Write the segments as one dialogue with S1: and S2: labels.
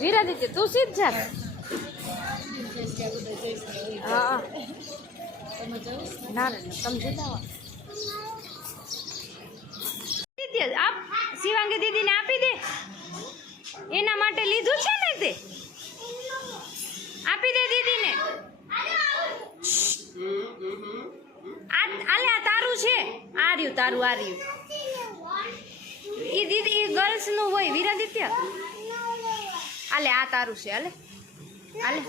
S1: વિરાદિત્ય, તું સીધ જા. હા ના આપ શિવાંગી દીદીને આપી દે. એના માટે લીધું છે ને તે? આપી દે દીદીને. આલે, આ તારું છે. આ તારું, આ ઈ દીદી એ ગર્લ્સનું હોય, વિરાદિત્ય. આલે, આ તારું છે, આલે. આલે.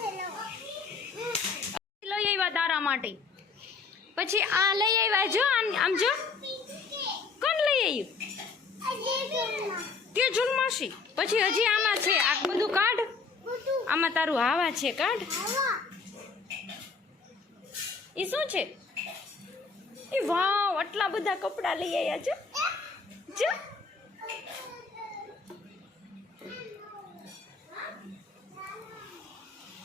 S1: લઈ આવ્યા તારા માટે. પછી આ લઈ આવ્યા જો, આમ જો. કોણ લઈ આવ્યું? તે જુલમાસી પછી હજી આમાં છે, આ બધું કાઢ આમાં તારું હાવા છે કાઢ એ શું છે? એ વાવ, આટલા બધા કપડાં લઈ આવ્યા છો. જો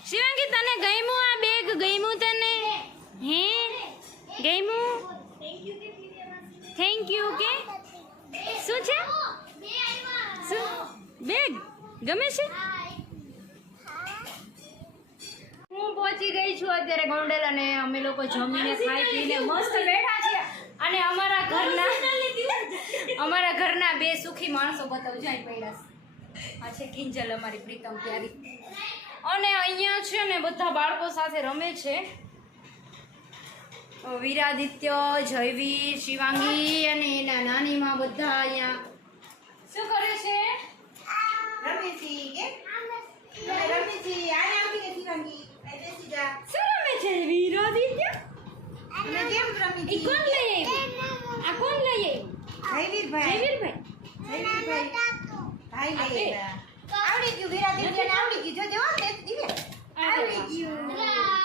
S1: શિવાંગી તને ગમ્યું આ બેગ ગમ્યું તને હે? ગમ્યું થેન્ક યુ કે? શું છે? શું? બેગ? ગમે છે? હું પહોંચી ગઈ છું અત્યારે ગોંડલ અને અમે લોકો જમીને ખાઈ પીને મસ્ત બેઠા છીએ. અને અમારા ઘરના અમારા ઘરના બે સુખી માણસો બતાવ જાય પડ્યા છે. આ છે કિંજલ અમારી પ્રીતમ પ્યારી. અને અહીંયા છે ને બધા બાળકો સાથે રમે છે. વીરાદિત્ય જયવીર શિવાંગી અને એના નાનીમાં બધા અહીંયા. શું કરે છે?
S2: રમેશી કે? રમેશી આને આવતી કે શિવાંગી? બેસી જા
S1: શું રમે છે? વીરાદિત્ય?
S2: કેમ
S1: કોણ લઈએ આ કોણ લઈએ
S2: જયવીરભાઈ.
S1: જયવીરભાઈ?
S2: જયવીરભાઈ. ભાઈ આવડી ગયું વિરાદિત્યને? આવડી ગયું? જો હો, તે આવડી ગયું.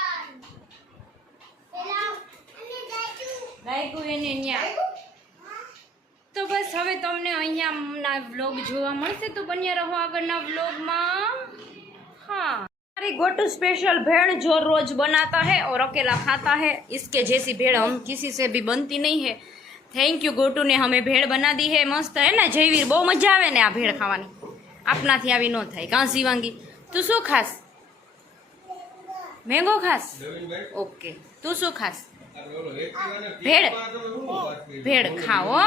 S1: ગાયકુ એને ન્યા
S2: આવ્યું?
S1: તો બસ હવે તમને અહીંયાના વ્લોગ જોવા મળશે તો બન્યા રહો આગળના વ્લોગમાં हाँ हमारी गोटू स्पेशल भेड़ जो रोज बनाता है और अकेला खाता है इसके जैसी भेड़ हम किसी से भी बनती नहीं है થેન્ક યુ ગોટુ ને હમે ભેળ બના દી હે મસ્ત હે ને જયવીર બહુ મજા આવે ને આ ભેળ ખાવાની આપનાથી આવી ન થાય કાં શિવાંગી તું શું ખાસ મેંગો ખાસ ઓકે તું શું ખાસ ભેળ. ભેળ ખાઓ.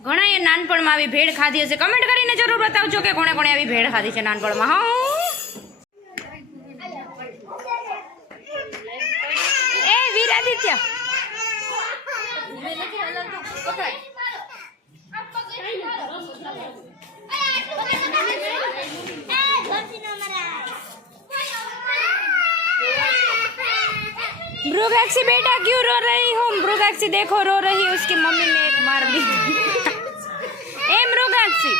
S1: ઘણા એ નાનપણમાં આવી ભેળ ખાધી હશે. કમેન્ટ કરીને જરૂર બતાવજો કે કોણે કોણે આવી ભેળ ખાધી છે નાનપણમાં, હા? मृगाक्षी बेटा क्यों रो रही हो मृगाक्षी देखो रो रही है उसकी मम्मी ने एक मार दी ए Mrigakshi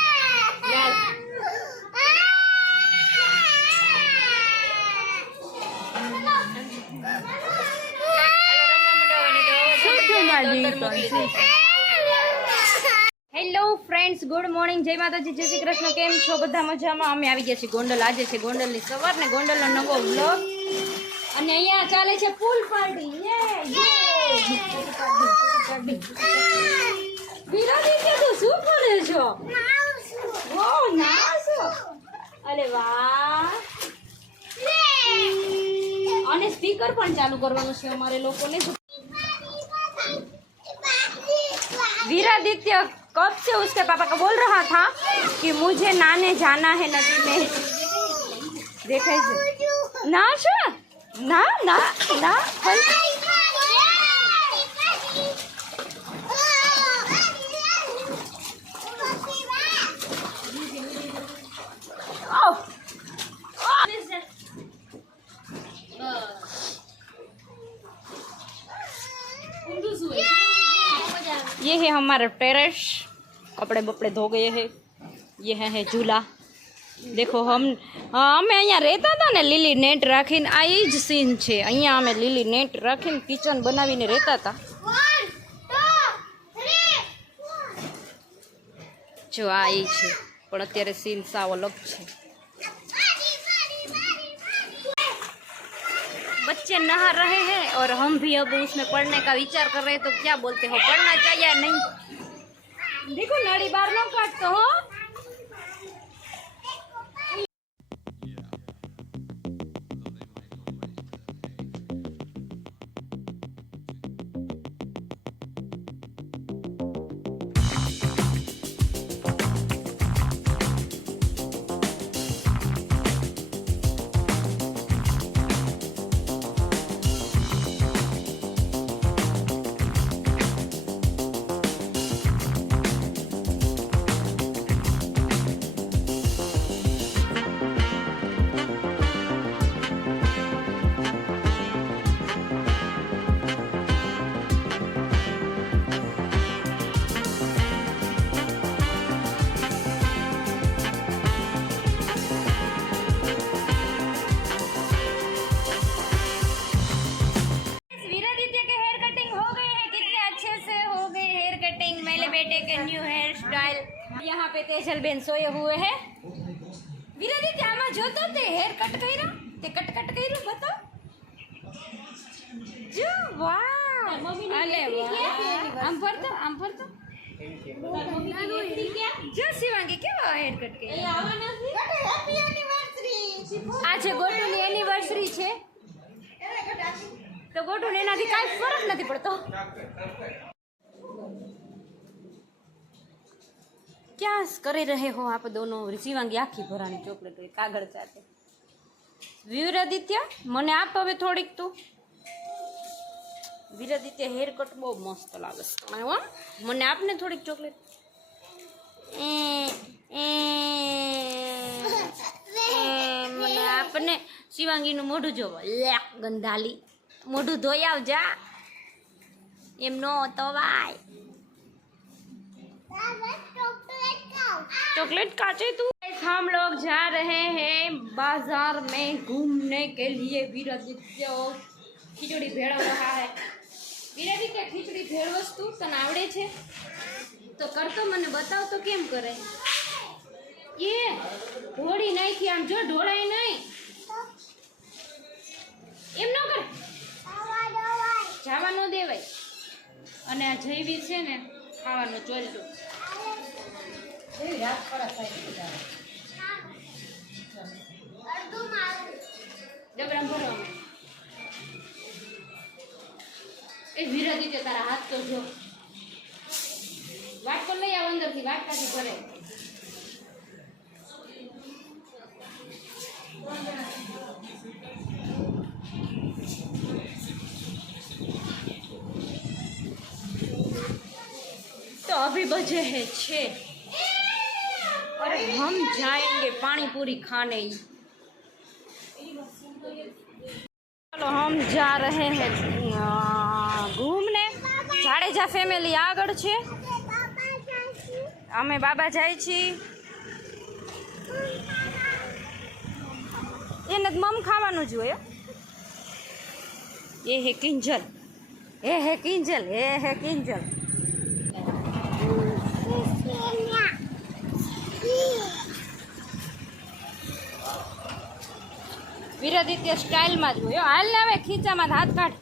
S1: hello friends good morning જય માતાજી જય શ્રી કૃષ્ણ કેમ છો બધા મજામાં અમે આવી ગયા છીએ ગોંડલ આજે છે ગોંડલની સવાર ને ગોંડલનો નવો વ્લોગ અને અહીંયા ચાલે છે પૂલ પાર્ટી વિરાદી કે તું શું કરે છો ઓ ના છો અરે વાહ અને સ્પીકર પણ ચાલુ કરવાનું છે અમારે લોકોને वीरादित्य कब से उसके पापा को बोल रहा था कि मुझे नाने जाना है नदी में देखाय છે ના ये है हमारा टेरेस कपड़े बपड़े धो गए हैं। ये है, है झूला। દેખો હમ હા, અમે અહીંયા રહેતા હતા ને લીલી નેટ રાખીને આ એ જ સીન છે અહીંયા અમે લીલી નેટ રાખીને કિચન બનાવીને રહેતા હતા જો આ એ છે પણ અત્યારે સીન સાવ અલગ છે बच्चे नहा रहे हैं और हम भी अब उसमें पढ़ने का विचार कर रहे हैं तो क्या बोलते हो पढ़ना चाहिए या नहीं देखो नाड़ी बार नो काटते हो બેન સોએ હુએ હે? વિરાજી તે આમાં જોતો તે હેર કટ કર્યો? તે કટ કટ કર્યું બતાવ. જો વાહ. અલે વાહ આમ ફરતો આમ ફરતો. જો શિવાંગી કેવો હેર કટ કર્યો
S2: આ
S1: છે ગોટુની એનિવર્સરી છે. તો ગોટુને એનાથી કાંઈ ફરક નથી પડતો. ક્યાં કરી રહે હો આપ દોનો? શિવાંગી આખી ભરાની ચોકલેટ હોય, કાગળ સાથે. વીરાદિત્ય મને આપ હવે થોડીક તું. વીરાદિત્ય હેર કટ બહુ મસ્ત લાગે છે. હો, મને આપને થોડીક ચોકલેટ. મને આપને શિવાંગીનું મોઢું જોવો. લે ગંધાલી. મોઢું ધોઈ આવજા. એમ નો તવાય. चॉकलेट काटे तू हम लोग जा रहे हैं बाजार में घूमने के लिए वीरादित्य खिचड़ी भेड़ रहा है વીરાદિત્ય ખીચડી ભેળ વસ્તુ તને આવડે છે તો કરતો મને બતાવ તો કેમ કરે એ ઢોળી નાખી આમ જો ઢોળાય નહીં એમ ન કર જવા ન દેવાય અને આ જયવીર છે ને ખાવાનું ચોરજો એ વિરોધી તે તારા હાથ તો જો. વાટકો લઈ આવ અંદરથી વાટકાથી ભરે તો અભિભજે છે. हम जाएंगे पानी पूरी खाने चलो हम जा रहे हैं अ, घूमने જાડેજા ફેમિલી આગળ છે અમે બાબા જાય છીએ એને જ મમ ખાવાનું જ હોય હો. એ હે કિંજલ એ હે કિંજલ એ હે કિંજલ વિરાદિત્ય સ્ટાઇલમાં જ હોય. હાલ ને હવે ખીચામાં હાથ કાઢ.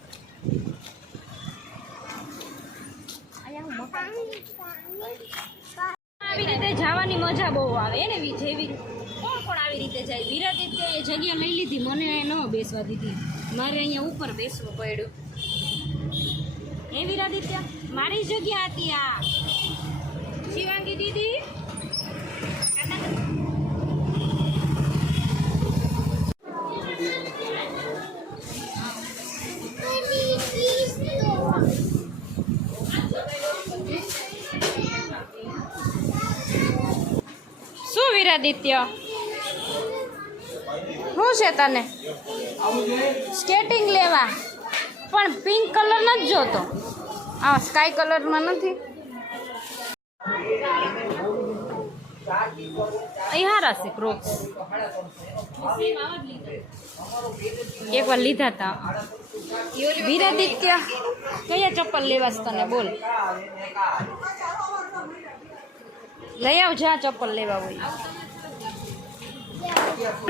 S1: આવી રીતે જવાની મજા બહુ આવે ને જેવી. કોણ કોણ આવી રીતે જાય? વિરાદિત્ય એ જગ્યા લઈ લીધી. મને ન બેસવા દીધી. મારે અહીંયા ઉપર બેસવું પડ્યું. એ વિરાદિત્ય મારી જગ્યા હતી આ. શિવાંગી દીદી? શું વિરાદિત્ય? શું છે તને? સ્કેટિંગ લેવા. પણ પિંક કલર નથી જોતો. આ સ્કાય કલરમાં નથી. અહીં હારા છે ક્રોક્સ એકવાર લીધા હતા વિરાદિત્ય કયા ચપ્પલ લેવા છે તને? બોલ. લઈ આવ જા ચપ્પલ લેવા હોય.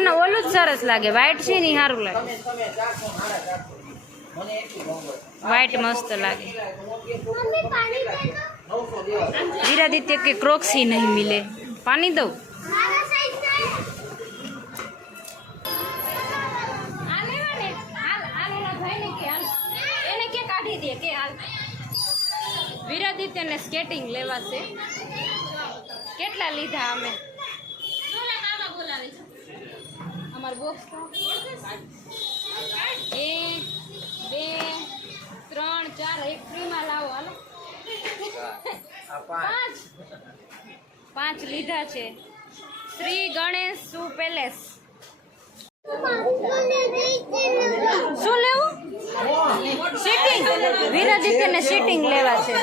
S1: ના ઓલું જ સરસ લાગે. વ્હાઈટ છે ને ઈ સારું લાગે. વ્હાઈટ મસ્ત લાગે. વીરાદિત્ય કે ક્રોક્સી નહીં મિલે. પાણી દઉં? એને કે કાઢી દે કે હાલ. વિરાદિત્યને સ્કેટિંગ લેવાશે કેટલા લીધા અમે? અમાર બોક્સ એક બે ત્રણ ચાર એક ફ્રીમાં લાવો હાલો. પાંચ. પાંચ લીધા છે. શ્રી ગણેશ સુ પેલેસ? શું લેવું? સીટિંગ ને સીટિંગ લેવા છે.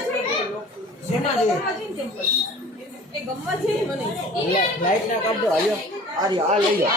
S3: લાઈટ ના કાઢો હાલ્યો આ લઈ લો.